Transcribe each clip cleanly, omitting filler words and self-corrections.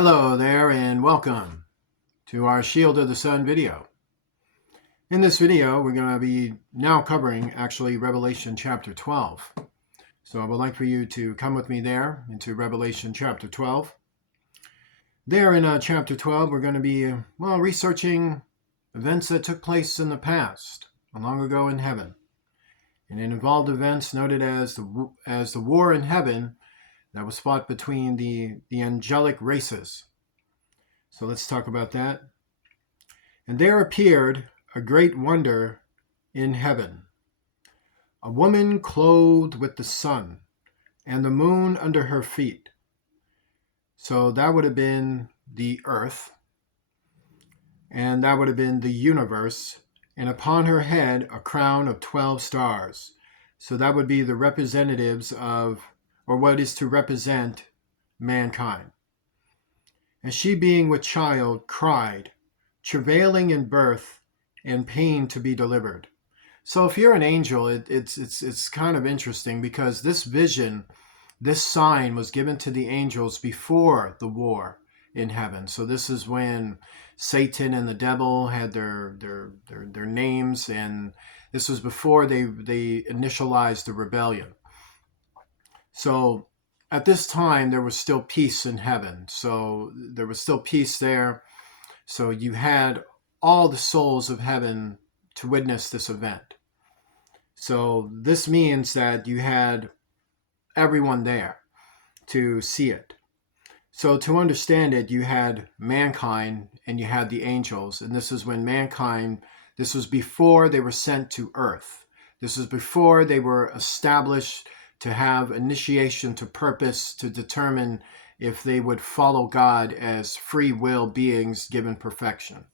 Hello there and welcome to our Shield of the Sun video. In this video, we're going to be now covering actually Revelation chapter 12. So I would like for you to come with me there into Revelation chapter 12. There in chapter 12, we're going to be, researching events that took place in the past, long ago in heaven. And it involved events noted as the war in heaven that was fought between the angelic races. So let's talk about that. And there appeared a great wonder in heaven, a woman clothed with the sun and the moon under her feet. So that would have been the earth, and that would have been the universe, and upon her head a crown of 12 stars. So that would be the representatives of, or what is to represent, mankind. And she, being with child, cried, travailing in birth and pain to be delivered. So if you're an angel, it's kind of interesting because this vision, this sign was given to the angels before the war in heaven. So this is when Satan and the devil had their names, and this was before they initialized the rebellion. So at this time, there was still peace in heaven. So there was still peace there. So you had all the souls of heaven to witness this event. So this means that you had everyone there to see it. So to understand it, you had mankind and you had the angels. And this is when mankind, this was before they were sent to earth. This is before they were established to have initiation to purpose to determine if they would follow God as free will beings given perfection.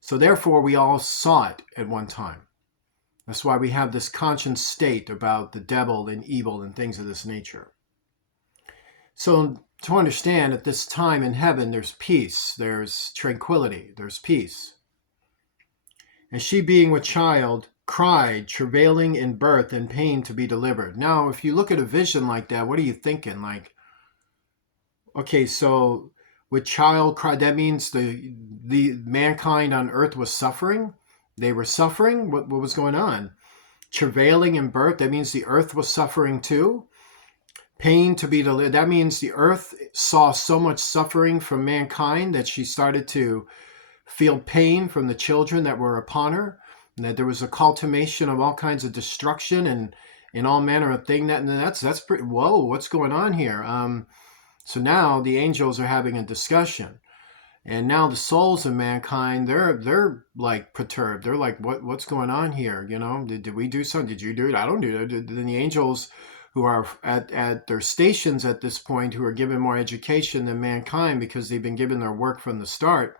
So therefore, we all saw it at one time. That's why we have this conscious state about the devil and evil and things of this nature. So to understand, at this time in heaven, there's peace, there's tranquility, there's peace. And she, being with child, cried, travailing in birth and pain to be delivered. Now, if you look at a vision like that, what are you thinking? Like, okay, so with child cry, that means the mankind on earth was suffering. They were suffering. What was going on? Travailing in birth, that means the earth was suffering too. Pain to be delivered, that means the earth saw so much suffering from mankind that she started to feel pain from the children that were upon her, and that there was a culmination of all kinds of destruction and all manner of thing. That's pretty, whoa, what's going on here? So now the angels are having a discussion, and now the souls of mankind, they're like perturbed. They're like, what's going on here? You know, did we do something? Did you do it? I don't do it. Then the angels who are at their stations at this point, who are given more education than mankind because they've been given their work from the start,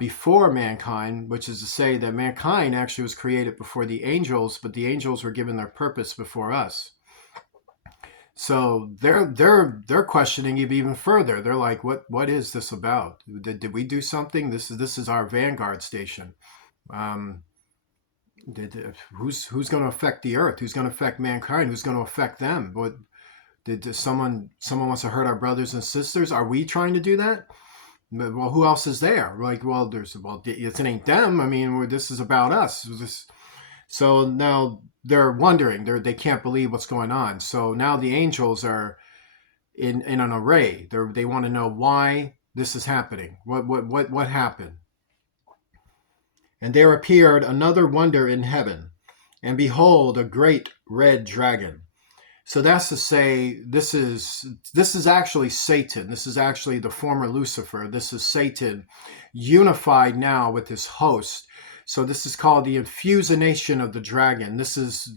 before mankind, which is to say that mankind actually was created before the angels, but the angels were given their purpose before us. So they're questioning you even further. They're like, what is this about? Did we do something? This is our vanguard station. Who's going to affect the earth? Who's going to affect mankind? Who's going to affect them? What did someone wants to hurt our brothers and sisters? Are we trying to do that? Well, who else is there? Like, it ain't them. I mean, this is about us. So now they're wondering. They can't believe what's going on. So now the angels are in an array. They want to know why this is happening. What happened? And there appeared another wonder in heaven, and behold, a great red dragon. So that's to say, this is actually Satan. This is actually the former Lucifer. This is Satan unified now with his host. So this is called the infusionation of the dragon. This is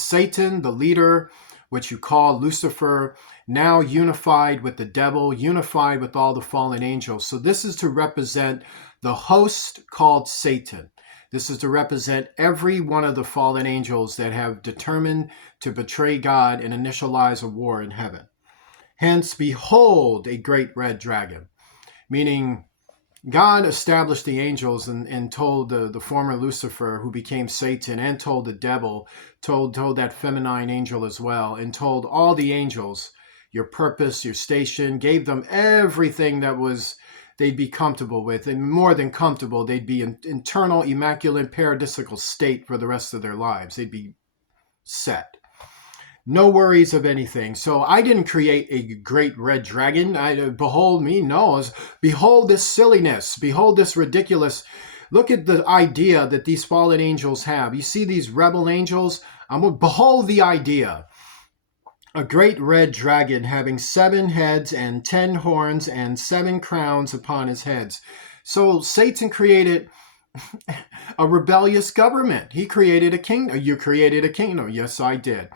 Satan, the leader, which you call Lucifer, now unified with the devil, unified with all the fallen angels. So this is to represent the host called Satan. This is to represent every one of the fallen angels that have determined to betray God and initialize a war in heaven. Hence, behold, a great red dragon, meaning God established the angels and told the former Lucifer, who became Satan, and told the devil, told that feminine angel as well, and told all the angels, your purpose, your station, gave them everything that was they'd be comfortable with, and more than comfortable, they'd be in internal, immaculate, paradisical state for the rest of their lives. They'd be set. No worries of anything. So I didn't create a great red dragon. Behold me. No, behold this silliness. Behold this ridiculous. Look at the idea that these fallen angels have. You see these rebel angels? Behold the idea. A great red dragon having 7 heads and 10 horns and 7 crowns upon his heads. So Satan created a rebellious government. He created a kingdom. You created a kingdom. Yes, I did.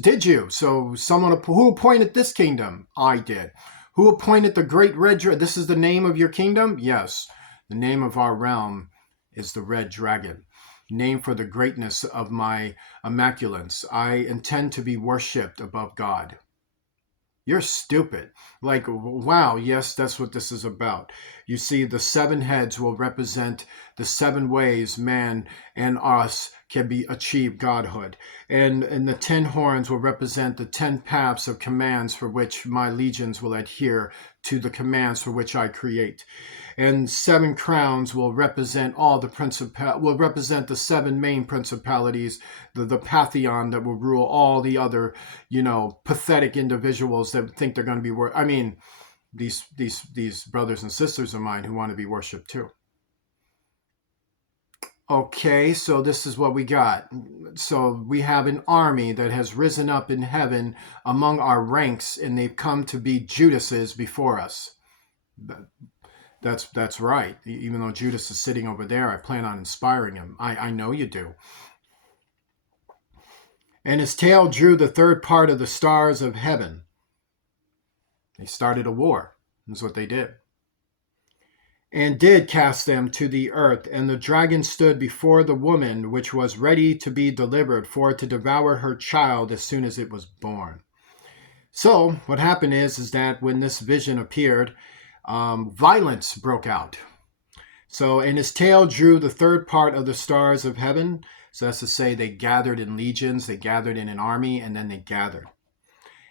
Did you? So who appointed this kingdom? I did. Who appointed the great red dragon? This is the name of your kingdom? Yes. The name of our realm is the red dragon. Name for the greatness of my immaculance. I intend to be worshipped above God. You're stupid. Like, wow, yes, that's what this is about. You see, the 7 heads will represent the 7 ways man and us can achieve godhood. And the 10 horns will represent the 10 paths of commands for which my legions will adhere to the commands for which I create. And 7 crowns will represent will represent the 7 main principalities, the pantheon that will rule all the other, pathetic individuals that think they're going to be these brothers and sisters of mine who want to be worshipped too. Okay, so this is what we got. So we have an army that has risen up in heaven among our ranks, and they've come to be Judases before us. That's right. Even though Judas is sitting over there, I plan on inspiring him. I know you do. And his tail drew the 3rd part of the stars of heaven. They started a war. That's what they did. And did cast them to the earth. And the dragon stood before the woman, which was ready to be delivered, for to devour her child as soon as it was born. So what happened is that when this vision appeared, violence broke out. So, and his tail drew the 3rd part of the stars of heaven. So that's to say they gathered in legions, they gathered in an army, and then they gathered.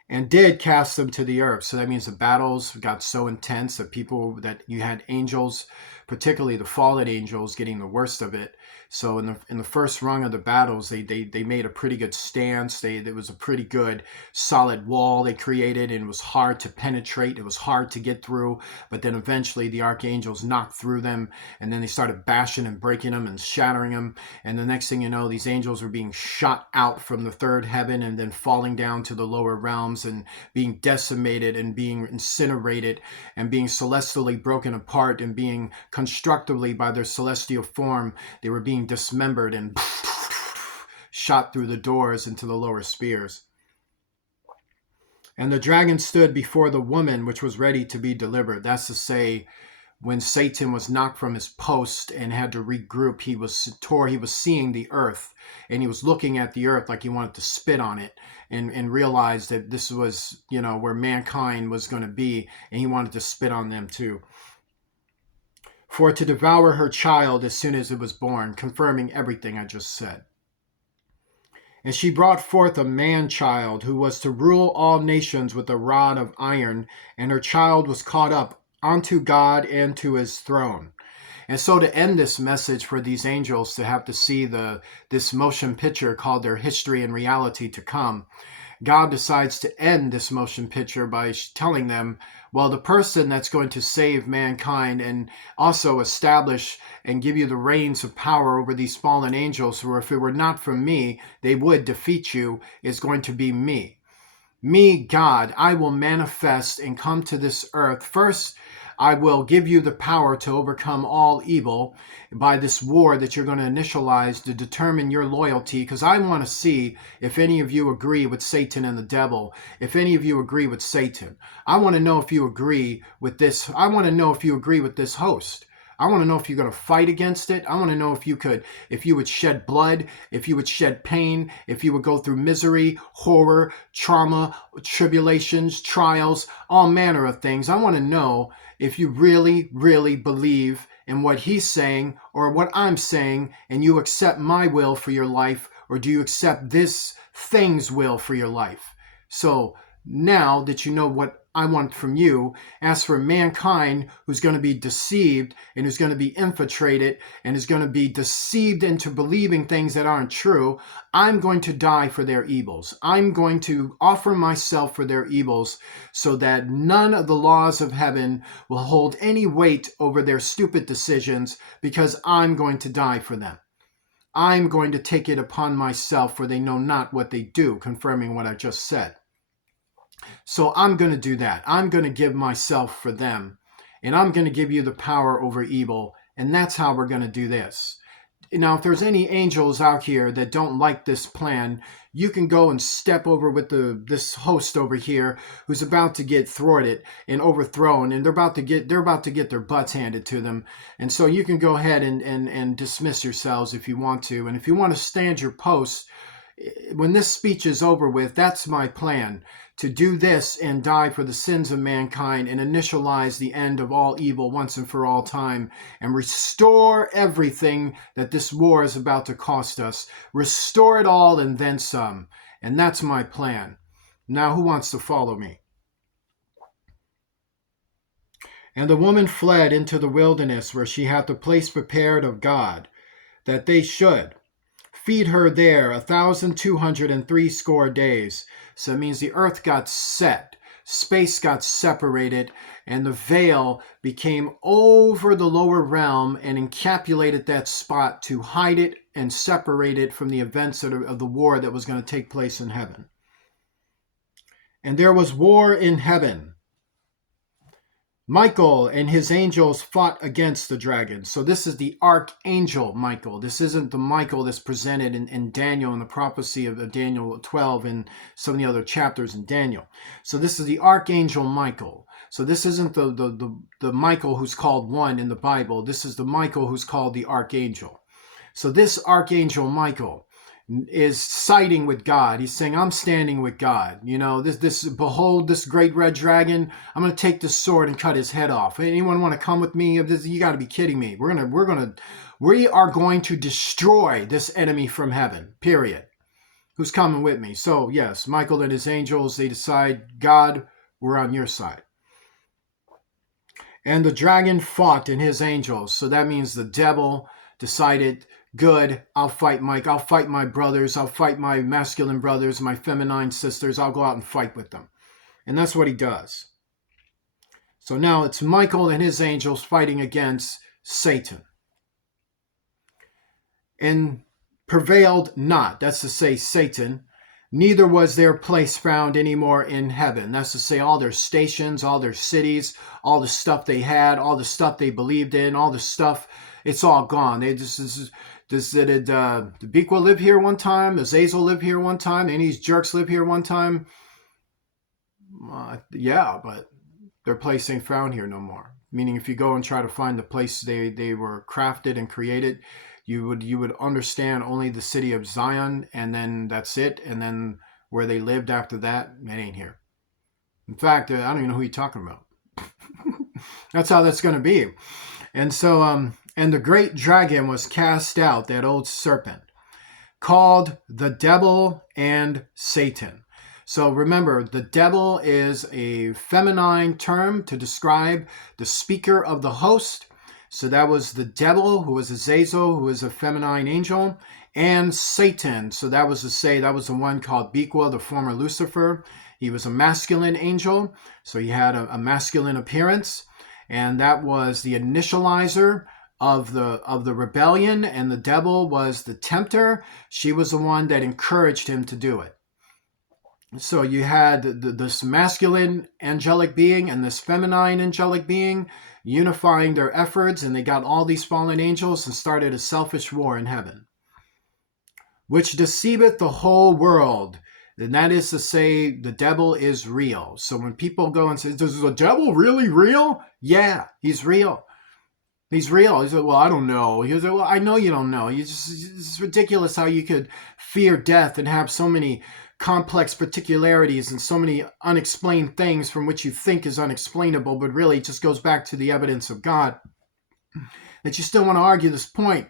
And did cast them to the earth. So that means the battles got so intense that you had angels, particularly the fallen angels, getting the worst of it. So in the first rung of the battles, they made a pretty good stance. It was a pretty good solid wall they created, and it was hard to penetrate. It was hard to get through. But then eventually the archangels knocked through them, and then they started bashing and breaking them and shattering them. And the next thing you know, these angels were being shot out from the 3rd heaven and then falling down to the lower realms and being decimated and being incinerated and being celestially broken apart and being constructively by their celestial form. They were being dismembered and shot through the doors into the lower spheres. And the dragon stood before the woman, which was ready to be delivered. That's to say, when Satan was knocked from his post and had to regroup, he was seeing the earth, and he was looking at the earth like he wanted to spit on it and realized that this was, where mankind was going to be, and he wanted to spit on them too. For to devour her child as soon as it was born, confirming everything I just said. And she brought forth a man-child who was to rule all nations with a rod of iron, and her child was caught up unto God and to his throne. And so to end this message for these angels to have to see this motion picture called their history and reality to come, God decides to end this motion picture by telling them, well, the person that's going to save mankind and also establish and give you the reins of power over these fallen angels, who, if it were not for me, they would defeat you, is going to be me. Me, God, I will manifest and come to this earth. First, I will give you the power to overcome all evil by this war that you're going to initialize to determine your loyalty, because I want to see if any of you agree with Satan and the devil, if any of you agree with Satan. I want to know if you agree with this. I want to know if you agree with this host. I want to know if you're going to fight against it. I want to know if you would shed blood, if you would shed pain, if you would go through misery, horror, trauma, tribulations, trials, all manner of things. I want to know if you really, really believe in what he's saying or what I'm saying, and you accept my will for your life, or do you accept this thing's will for your life? So now that you know what I want from you. As for mankind who's going to be deceived and who's going to be infiltrated and is going to be deceived into believing things that aren't true, I'm going to die for their evils. I'm going to offer myself for their evils so that none of the laws of heaven will hold any weight over their stupid decisions, because I'm going to die for them. I'm going to take it upon myself, for they know not what they do, confirming what I just said. So I'm going to do that. I'm going to give myself for them, and I'm going to give you the power over evil, and that's how we're going to do this. Now, if there's any angels out here that don't like this plan, you can go and step over with this host over here who's about to get thwarted and overthrown, and they're about to get their butts handed to them. And so you can go ahead and dismiss yourselves if you want to. And if you want to stand your post, when this speech is over with, that's my plan, to do this and die for the sins of mankind and initialize the end of all evil once and for all time, and restore everything that this war is about to cost us. Restore it all and then some. And that's my plan. Now, who wants to follow me? And the woman fled into the wilderness, where she had the place prepared of God, that they should feed her there 1,260 days. So it means the earth got set, space got separated, and the veil became over the lower realm and encapsulated that spot to hide it and separate it from the events of the war that was going to take place in heaven. And there was war in heaven. Michael and his angels fought against the dragon. So this is the archangel Michael. This isn't the Michael that's presented in Daniel, in the prophecy of Daniel 12 and some of the other chapters in Daniel. So this is the archangel Michael. So this isn't the Michael who's called one in the Bible. This is the Michael who's called the archangel. So this archangel Michael is siding with God. He's saying, I'm standing with God. You know, behold, this great red dragon, I'm going to take this sword and cut his head off. Anyone want to come with me? You got to be kidding me. We are going to destroy this enemy from heaven, period. Who's coming with me? So yes, Michael and his angels, they decide, God, we're on your side. And the dragon fought and his angels. So that means the devil decided, good, I'll fight Mike. I'll fight my brothers. I'll fight my masculine brothers, my feminine sisters. I'll go out and fight with them. And that's what he does. So now it's Michael and his angels fighting against Satan. And prevailed not. That's to say, Satan. Neither was their place found anymore in heaven. That's to say, all their stations, all their cities, all the stuff they had, all the stuff they believed in, all the stuff, it's all gone. Did Bequa live here one time? Azazel live here one time? Any of these jerks live here one time? Yeah, but their place ain't found here no more. Meaning, if you go and try to find the place they were crafted and created, you would understand only the city of Zion, and then that's it. And then where they lived after that, it ain't here. In fact, I don't even know who you're talking about. That's how that's going to be. And so, and the great dragon was cast out, that old serpent, called the devil and Satan. So remember, the devil is a feminine term to describe the speaker of the host. So that was the devil, who was Azazel, who is a feminine angel, and Satan. So that was the one called Bequa, the former Lucifer. He was a masculine angel, so he had a masculine appearance, and that was the initializer of the rebellion, and the devil was the tempter. She was the one that encouraged him to do it. So you had this masculine angelic being and this feminine angelic being unifying their efforts, and they got all these fallen angels and started a selfish war in heaven, which deceiveth the whole world. And that is to say, the devil is real. So when people go and say, is the devil really real? Yeah, he's real. He's real. He said, well, I don't know. He said, well, I know you don't know. It's ridiculous how you could fear death and have so many complex particularities and so many unexplained things from which you think is unexplainable, but really it just goes back to the evidence of God, that you still want to argue this point.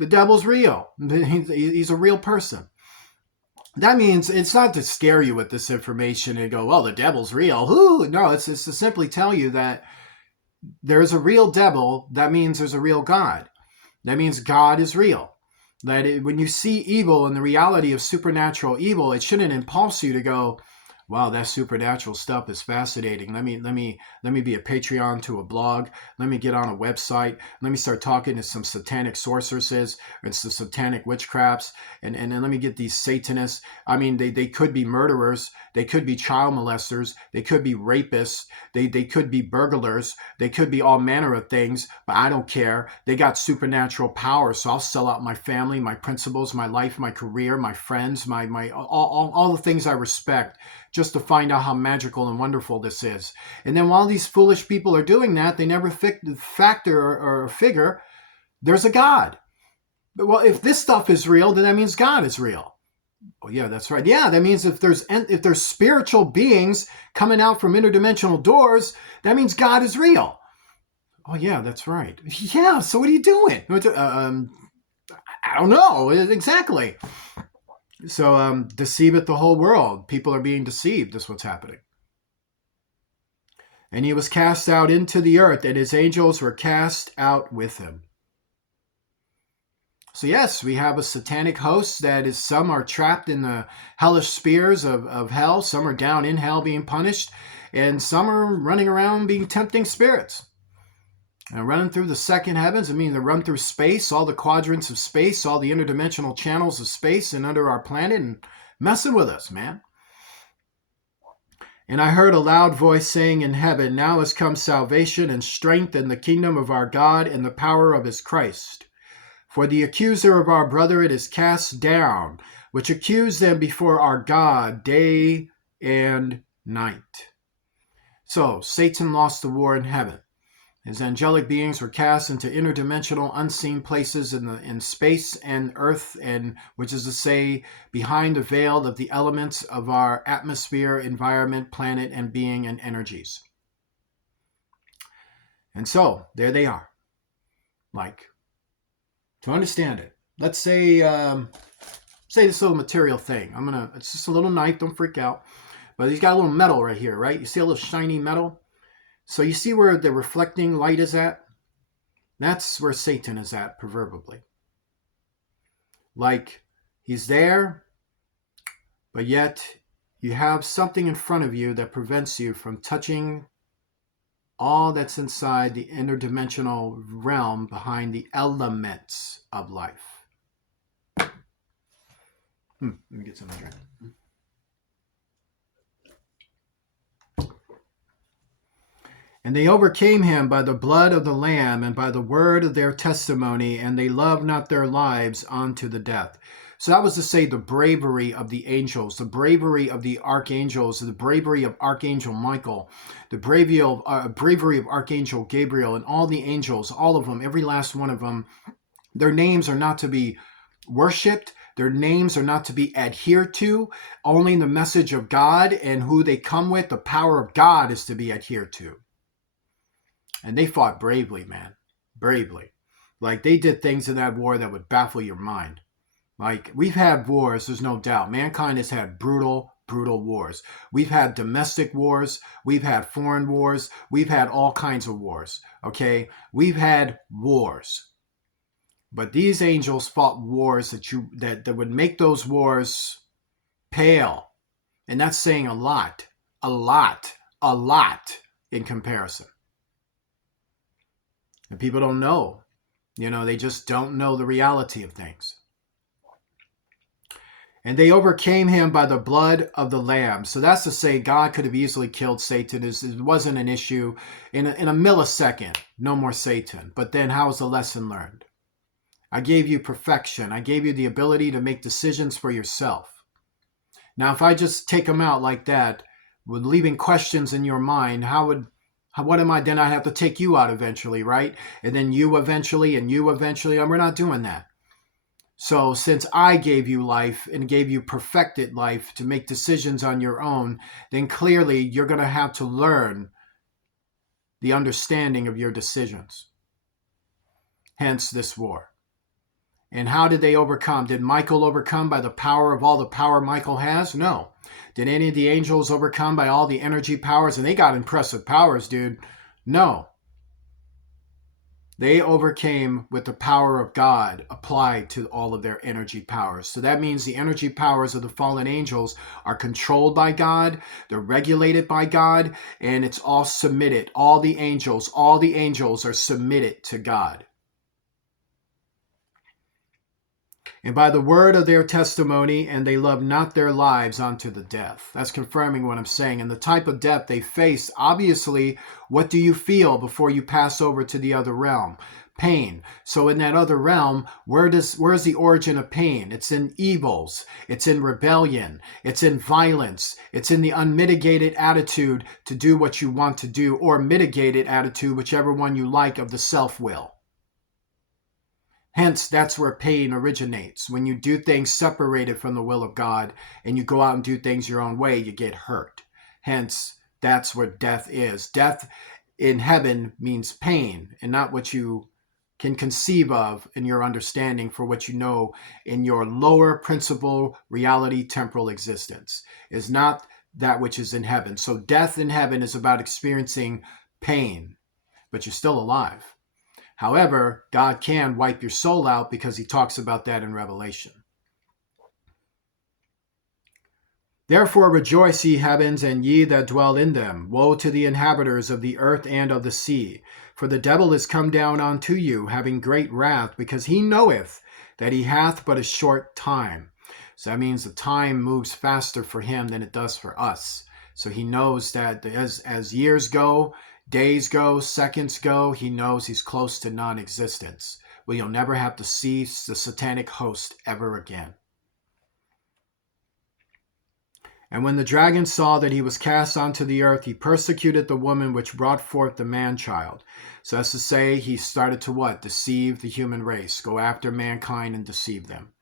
The devil's real. He's a real person. That means it's not to scare you with this information and go, well, the devil's real. Ooh, no, it's to simply tell you that there's a real devil. That means there's a real God. That means God is real. When you see evil and the reality of supernatural evil, it shouldn't impulse you to go, wow, that supernatural stuff is fascinating. Let me be a Patreon to a blog. Let me get on a website. Let me start talking to some satanic sorceresses and some satanic witchcrafts, and let me get these Satanists. I mean, they could be murderers. They could be child molesters. They could be rapists. They could be burglars. They could be all manner of things, but I don't care. They got supernatural power, so I'll sell out my family, my principles, my life, my career, my friends, my all the things I respect, just to find out how magical and wonderful this is. And then while these foolish people are doing that, they never factor or figure there's a God. But, well, if this stuff is real, then that means God is real. Oh yeah, that's right. Yeah, that means if there's spiritual beings coming out from interdimensional doors, that means God is real. Oh yeah, that's right. Yeah, so what are you doing? I don't know exactly. So deceiveth the whole world. People are being deceived. That's what's happening. And he was cast out into the earth, and his angels were cast out with him. So yes, we have a satanic host that is, some are trapped in the hellish spheres of hell, some are down in hell being punished, and some are running around being tempting spirits. And running through the second heavens, I mean, they run through space, all the quadrants of space, all the interdimensional channels of space and under our planet, and messing with us, man. And I heard a loud voice saying in heaven, now has come salvation and strength and the kingdom of our God and the power of his Christ. For the accuser of our brethren is cast down, which accused them before our God day and night. So Satan lost the war in heaven. His angelic beings were cast into interdimensional, unseen places in space and earth, and which is to say, behind the veil of the elements of our atmosphere, environment, planet, and being and energies. And so there they are. Like, to understand it, let's say this little material thing. It's just a little knife. Don't freak out. But he's got a little metal right here, right? You see a little shiny metal? So you see where the reflecting light is at? That's where Satan is at, proverbially. Like, he's there, but yet you have something in front of you that prevents you from touching all that's inside the interdimensional realm behind the elements of life. Let me get some drink. And they overcame him by the blood of the Lamb and by the word of their testimony, and they loved not their lives unto the death. So that was to say the bravery of the angels, the bravery of the archangels, the bravery of Archangel Michael, the bravery of Archangel Gabriel, and all the angels, all of them, every last one of them. Their names are not to be worshipped. Their names are not to be adhered to. Only the message of God and who they come with, the power of God, is to be adhered to. And they fought bravely, man. Bravely. Like, they did things in that war that would baffle your mind. Like, we've had wars, there's no doubt. Mankind has had brutal, brutal wars. We've had domestic wars. We've had foreign wars. We've had all kinds of wars, okay? We've had wars. But these angels fought wars that would make those wars pale. And that's saying a lot in comparison. And people don't know. They just don't know the reality of things. And they overcame him by the blood of the Lamb. So that's to say, God could have easily killed Satan. It wasn't an issue. In a millisecond, no more Satan. But then how was the lesson learned? I gave you perfection. I gave you the ability to make decisions for yourself. Now, if I just take them out like that, with leaving questions in your mind, what am I? Then I have to take you out eventually, right? And then you eventually, and you eventually. And we're not doing that. So since I gave you life and gave you perfected life to make decisions on your own, then clearly you're going to have to learn the understanding of your decisions. Hence this war. And how did they overcome? Did Michael overcome by the power of all the power Michael has? No. Did any of the angels overcome by all the energy powers? And they got impressive powers, dude. No. They overcame with the power of God applied to all of their energy powers. So that means the energy powers of the fallen angels are controlled by God, they're regulated by God, and it's all submitted. All the angels are submitted to God. And by the word of their testimony, and they love not their lives unto the death. That's confirming what I'm saying. And the type of death they face, obviously, what do you feel before you pass over to the other realm? Pain. So in that other realm, where's the origin of pain? It's in evils. It's in rebellion. It's in violence. It's in the unmitigated attitude to do what you want to do, or mitigated attitude, whichever one you like, of the self-will. Hence, that's where pain originates. When you do things separated from the will of God and you go out and do things your own way, you get hurt. Hence, that's what death is. Death in heaven means pain, and not what you can conceive of in your understanding for what you know in your lower principle reality temporal existence. Is not that which is in heaven. So death in heaven is about experiencing pain, but you're still alive. However, God can wipe your soul out because he talks about that in Revelation. Therefore rejoice, ye heavens, and ye that dwell in them. Woe to the inhabitants of the earth and of the sea. For the devil is come down unto you, having great wrath, because he knoweth that he hath but a short time. So that means the time moves faster for him than it does for us. So he knows that as years go, days go, seconds go, he knows he's close to non-existence. Well, you'll never have to see the satanic host ever again. And when the dragon saw that he was cast onto the earth, he persecuted the woman which brought forth the man-child. So that's to say, he started to what? Deceive the human race, go after mankind and deceive them.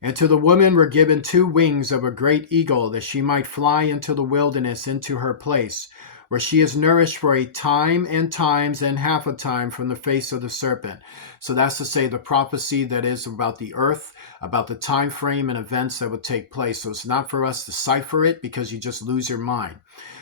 And to the woman were given 2 wings of a great eagle, that she might fly into the wilderness, into her place, where she is nourished for a time and times and half a time from the face of the serpent. So that's to say the prophecy that is about the earth, about the time frame and events that would take place. So it's not for us to cipher it, because you just lose your mind.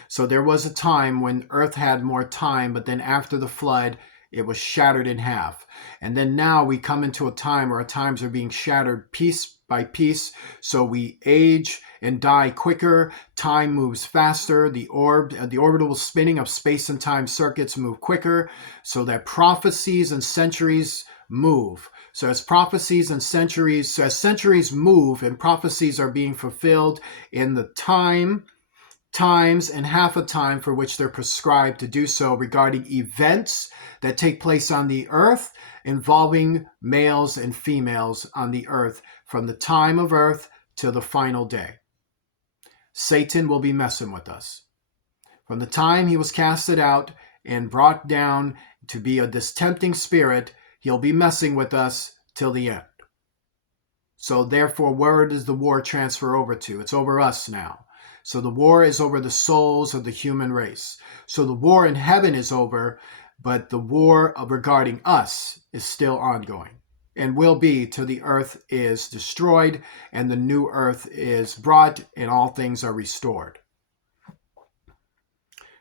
So there was a time when earth had more time, but then after the flood, it was shattered in half. And then now we come into a time where our times are being shattered piece by piece. So we age and die quicker. Time moves faster. The orbital spinning of space and time circuits move quicker, so that prophecies and centuries move. So as centuries move and prophecies are being fulfilled in the times and half a time for which they're prescribed to do so, regarding events that take place on the earth involving males and females on the earth, from the time of earth to the final day. Satan will be messing with us. From the time he was casted out and brought down to be this tempting spirit, he'll be messing with us till the end. So therefore, where does the war transfer over to? It's over us now. So the war is over the souls of the human race. So the war in heaven is over, but the war regarding us is still ongoing, and will be till the earth is destroyed and the new earth is brought and all things are restored.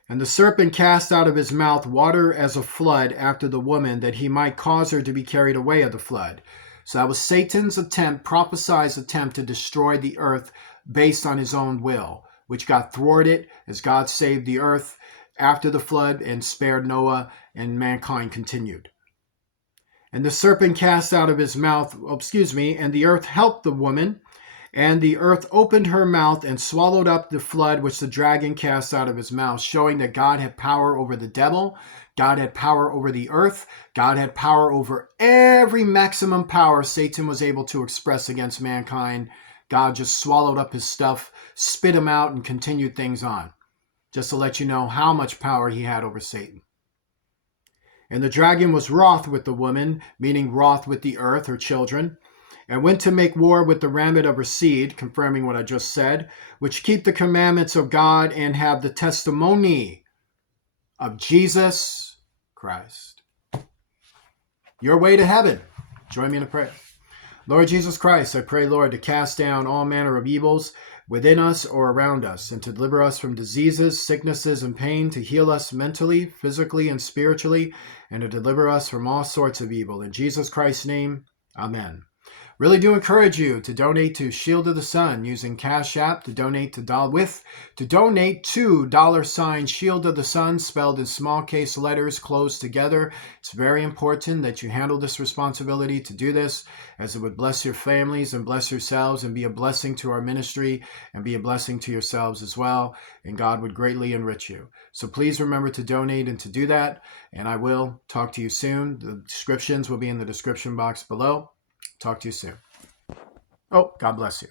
And the serpent cast out of his mouth water as a flood after the woman, that he might cause her to be carried away of the flood. So that was Satan's attempt, prophesied attempt to destroy the earth based on his own will, which got thwarted as God saved the earth after the flood and spared Noah, and mankind continued. And the serpent cast out of his mouth, and the earth helped the woman, and the earth opened her mouth and swallowed up the flood which the dragon cast out of his mouth, showing that God had power over the devil, God had power over the earth, God had power over every maximum power Satan was able to express against mankind. God just swallowed up his stuff, spit him out, and continued things on, just to let you know how much power he had over Satan. And the dragon was wroth with the woman, meaning wroth with the earth, her children, and went to make war with the remnant of her seed, confirming what I just said, which keep the commandments of God and have the testimony of Jesus Christ. Your way to heaven. Join me in a prayer. Lord Jesus Christ, I pray, Lord, to cast down all manner of evils within us or around us, and to deliver us from diseases, sicknesses, and pain, to heal us mentally, physically, and spiritually, and to deliver us from all sorts of evil. In Jesus Christ's name, amen. Really do encourage you to donate to Shield of the Sun using Cash App, to donate to $sign Shield of the Sun, spelled in small case letters closed together. It's very important that you handle this responsibility to do this, as it would bless your families and bless yourselves and be a blessing to our ministry and be a blessing to yourselves as well. And God would greatly enrich you. So please remember to donate and to do that. And I will talk to you soon. The descriptions will be in the description box below. Talk to you soon. Oh, God bless you.